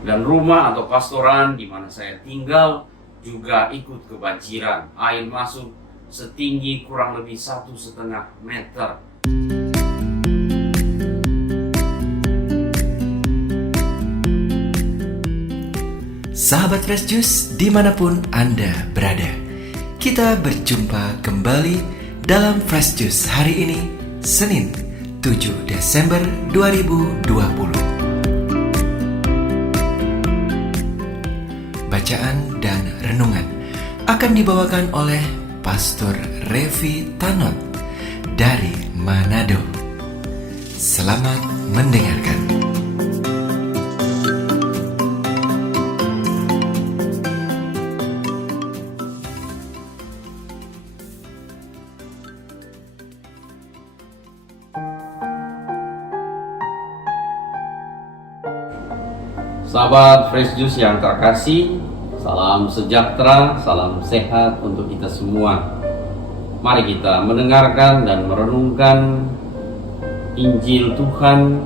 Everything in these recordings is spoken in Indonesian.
Dan rumah atau pastoran di mana saya tinggal juga ikut kebanjiran. Air masuk setinggi kurang lebih 1,5 meter. Sahabat Fresh Juice dimanapun Anda berada, kita berjumpa kembali dalam Fresh Juice hari ini, Senin 7 Desember 2020. Bacaan dan renungan akan dibawakan oleh Pastor Revi Tanot dari Manado. Selamat mendengarkan. Sahabat Fresh Juice yang terkasih, salam sejahtera, salam sehat untuk kita semua. Mari kita mendengarkan dan merenungkan Injil Tuhan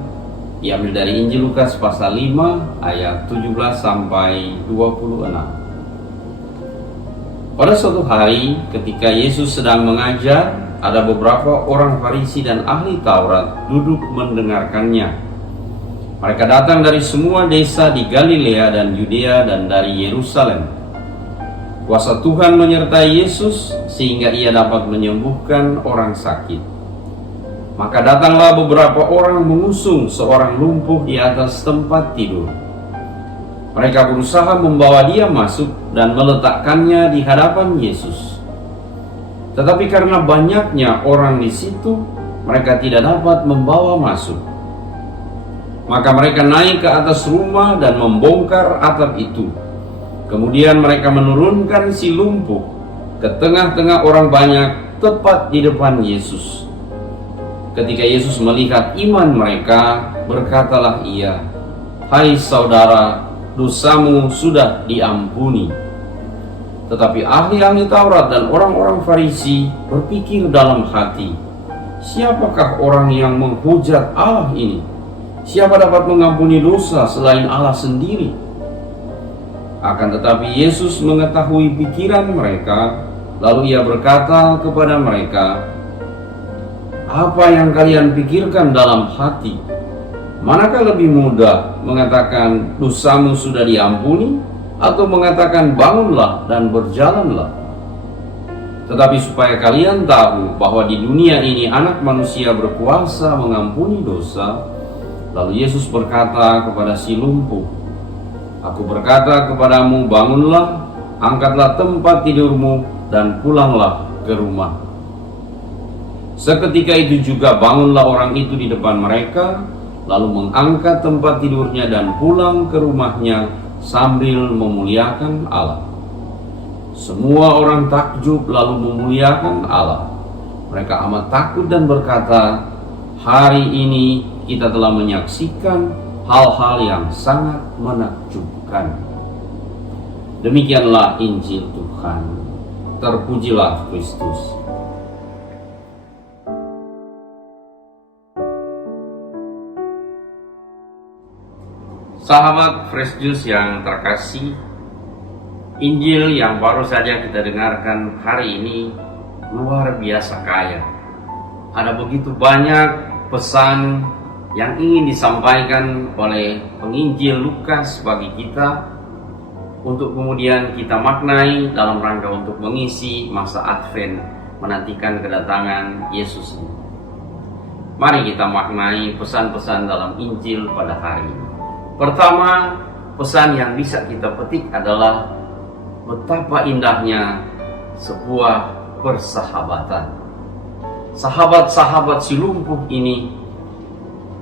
diambil dari Injil Lukas pasal 5 ayat 17 sampai 26. Pada suatu hari ketika Yesus sedang mengajar, ada beberapa orang Farisi dan ahli Taurat duduk mendengarkannya. Mereka datang dari semua desa di Galilea dan Yudea dan dari Yerusalem. Kuasa Tuhan menyertai Yesus sehingga ia dapat menyembuhkan orang sakit. Maka datanglah beberapa orang mengusung seorang lumpuh di atas tempat tidur. Mereka berusaha membawa dia masuk dan meletakkannya di hadapan Yesus. Tetapi karena banyaknya orang di situ, mereka tidak dapat membawa masuk. Maka mereka naik ke atas rumah dan membongkar atap itu. Kemudian mereka menurunkan si lumpuh ke tengah-tengah orang banyak tepat di depan Yesus. Ketika Yesus melihat iman mereka, berkatalah ia, "Hai saudara, dosamu sudah diampuni." Tetapi ahli-ahli Taurat dan orang-orang Farisi berpikir dalam hati, "Siapakah orang yang menghujat Allah ini? Siapa dapat mengampuni dosa selain Allah sendiri?" Akan tetapi Yesus mengetahui pikiran mereka, lalu ia berkata kepada mereka, "Apa yang kalian pikirkan dalam hati? Manakah lebih mudah mengatakan dosamu sudah diampuni, atau mengatakan bangunlah dan berjalanlah? Tetapi supaya kalian tahu bahwa di dunia ini Anak Manusia berkuasa mengampuni dosa." Lalu Yesus berkata kepada si lumpuh, "Aku berkata kepadamu, bangunlah, angkatlah tempat tidurmu, dan pulanglah ke rumah." Seketika itu juga bangunlah orang itu di depan mereka, lalu mengangkat tempat tidurnya dan pulang ke rumahnya sambil memuliakan Allah. Semua orang takjub lalu memuliakan Allah. Mereka amat takut dan berkata, "Hari ini kita telah menyaksikan hal-hal yang sangat menakjubkan." Demikianlah Injil Tuhan. Terpujilah Kristus. Sahabat Fresh Juice yang terkasih, Injil yang baru saja kita dengarkan hari ini luar biasa kaya. Ada begitu banyak pesan yang ingin disampaikan oleh penginjil Lukas bagi kita, untuk kemudian kita maknai dalam rangka untuk mengisi masa Advent menantikan kedatangan Yesus ini. Mari kita maknai pesan-pesan dalam Injil pada hari ini. Pertama, pesan yang bisa kita petik adalah betapa indahnya sebuah persahabatan. Sahabat-sahabat si lumpuh ini,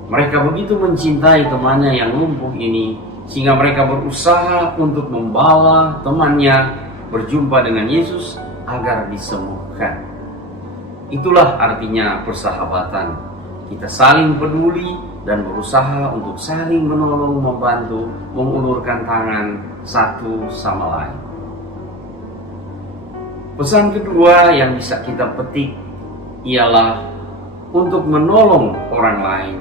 mereka begitu mencintai temannya yang lumpuh ini, sehingga mereka berusaha untuk membawa temannya berjumpa dengan Yesus agar disembuhkan. Itulah artinya persahabatan. Kita saling peduli dan berusaha untuk saling menolong, membantu, mengulurkan tangan satu sama lain. Pesan kedua yang bisa kita petik ialah untuk menolong orang lain.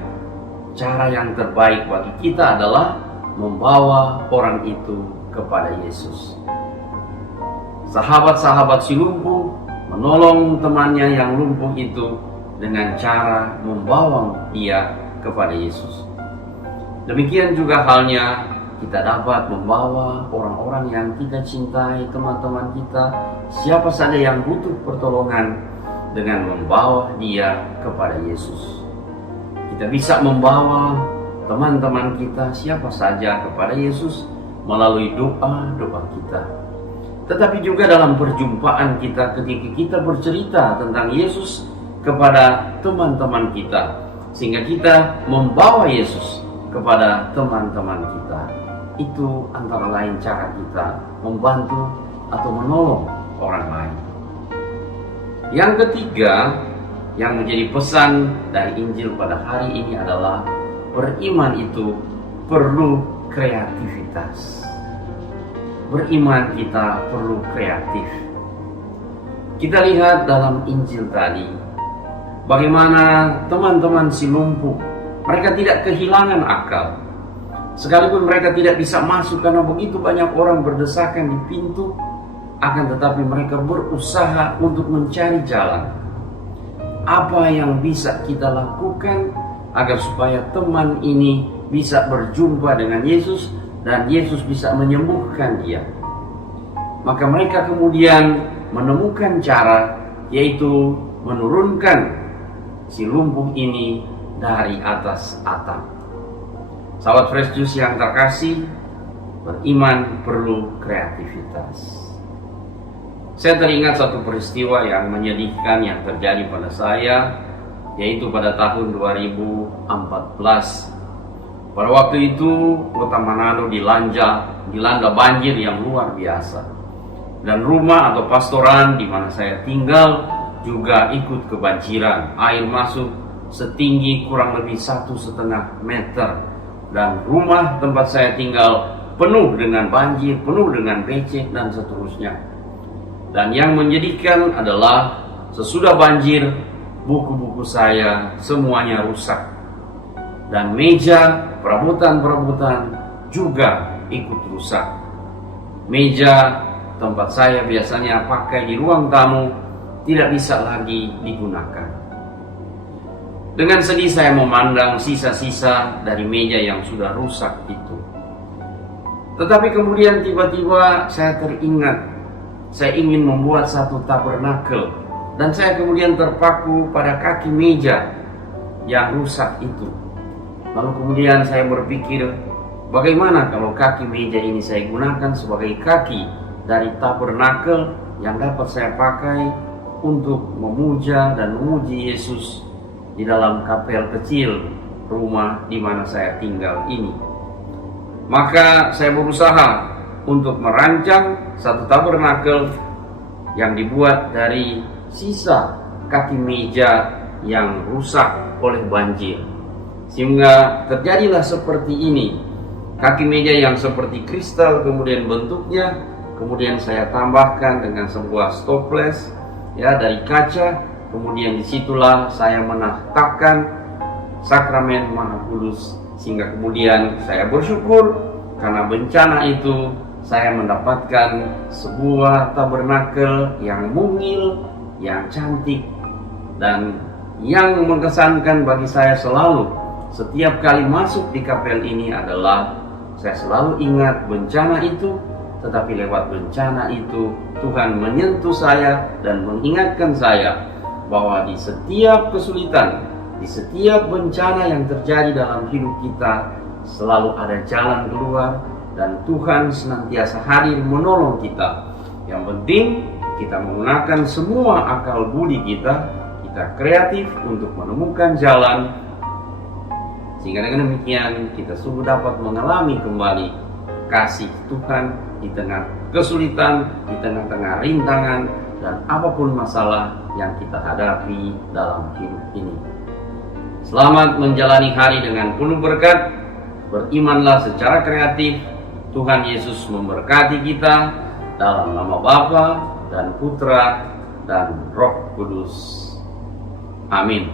Cara yang terbaik bagi kita adalah membawa orang itu kepada Yesus. Sahabat-sahabat si lumpuh menolong temannya yang lumpuh itu dengan cara membawa dia kepada Yesus. Demikian juga halnya kita dapat membawa orang-orang yang kita cintai, teman-teman kita, siapa saja yang butuh pertolongan, dengan membawa dia kepada Yesus. Kita bisa membawa teman-teman kita, siapa saja, kepada Yesus melalui doa-doa kita. Tetapi juga dalam perjumpaan kita ketika kita bercerita tentang Yesus kepada teman-teman kita, sehingga kita membawa Yesus kepada teman-teman kita. Itu antara lain cara kita membantu atau menolong orang lain. Yang ketiga, yang menjadi pesan dari Injil pada hari ini adalah beriman itu perlu kreativitas. Beriman kita perlu kreatif. Kita lihat dalam Injil tadi bagaimana teman-teman si lumpuh, mereka tidak kehilangan akal. Sekalipun mereka tidak bisa masuk karena begitu banyak orang berdesakan di pintu, akan tetapi mereka berusaha untuk mencari jalan. Apa yang bisa kita lakukan agar supaya teman ini bisa berjumpa dengan Yesus dan Yesus bisa menyembuhkan dia? Maka mereka kemudian menemukan cara, yaitu menurunkan si lumpuh ini dari atas atap. Sahabat Fresh Juice yang terkasih, beriman perlu kreativitas. Saya teringat satu peristiwa yang menyedihkan yang terjadi pada saya, yaitu pada tahun 2014. Pada waktu itu kota Manado dilanda banjir yang luar biasa, dan rumah atau pastoran di mana saya tinggal juga ikut kebanjiran. Air masuk setinggi kurang lebih 1,5 meter. Dan rumah tempat saya tinggal penuh dengan banjir, penuh dengan becek dan seterusnya. Dan yang menyedihkan adalah sesudah banjir, buku-buku saya semuanya rusak. Dan meja, perabotan-perabotan juga ikut rusak. Meja tempat saya biasanya pakai di ruang tamu tidak bisa lagi digunakan. Dengan sedih saya memandang sisa-sisa dari meja yang sudah rusak itu. Tetapi kemudian tiba-tiba saya teringat, saya ingin membuat satu tabernakel, dan saya kemudian terpaku pada kaki meja yang rusak itu. Lalu kemudian saya berpikir, bagaimana kalau kaki meja ini saya gunakan sebagai kaki dari tabernakel yang dapat saya pakai untuk memuja dan memuji Yesus di dalam kapel kecil rumah di mana saya tinggal ini. Maka saya berusaha untuk merancang satu tabernakel yang dibuat dari sisa kaki meja yang rusak oleh banjir, sehingga terjadilah seperti ini. Kaki meja yang seperti kristal kemudian bentuknya, kemudian saya tambahkan dengan sebuah stoples dari kaca. Kemudian disitulah saya menetapkan sakramen Maha Kudus, sehingga kemudian saya bersyukur karena bencana itu saya mendapatkan sebuah tabernakel yang mungil, yang cantik, dan yang mengesankan bagi saya selalu. Setiap kali masuk di kapel ini adalah saya selalu ingat bencana itu, tetapi lewat bencana itu Tuhan menyentuh saya dan mengingatkan saya bahwa di setiap kesulitan, di setiap bencana yang terjadi dalam hidup kita, selalu ada jalan keluar dan Tuhan senantiasa hadir menolong kita. Yang penting kita menggunakan semua akal budi kita kreatif untuk menemukan jalan, sehingga dengan demikian kita sungguh dapat mengalami kembali kasih Tuhan di tengah kesulitan, di tengah-tengah rintangan, dan apapun masalah yang kita hadapi dalam hidup ini. Selamat menjalani hari dengan penuh berkat. Berimanlah secara kreatif. Tuhan Yesus memberkati kita dalam nama Bapa dan Putra dan Roh Kudus. Amin.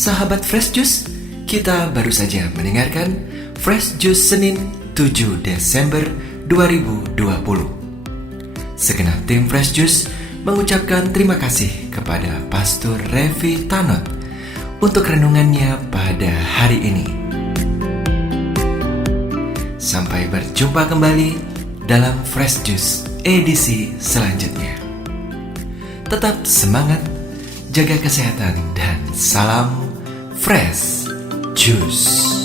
Sahabat Fresh Juice, kita baru saja mendengarkan Fresh Juice Senin 7 Desember 2020. Segenap tim Fresh Juice mengucapkan terima kasih kepada Pastor Revi Tanot untuk renungannya pada hari ini. Sampai berjumpa kembali dalam Fresh Juice edisi selanjutnya. Tetap semangat, jaga kesehatan, dan salam Fresh Juice.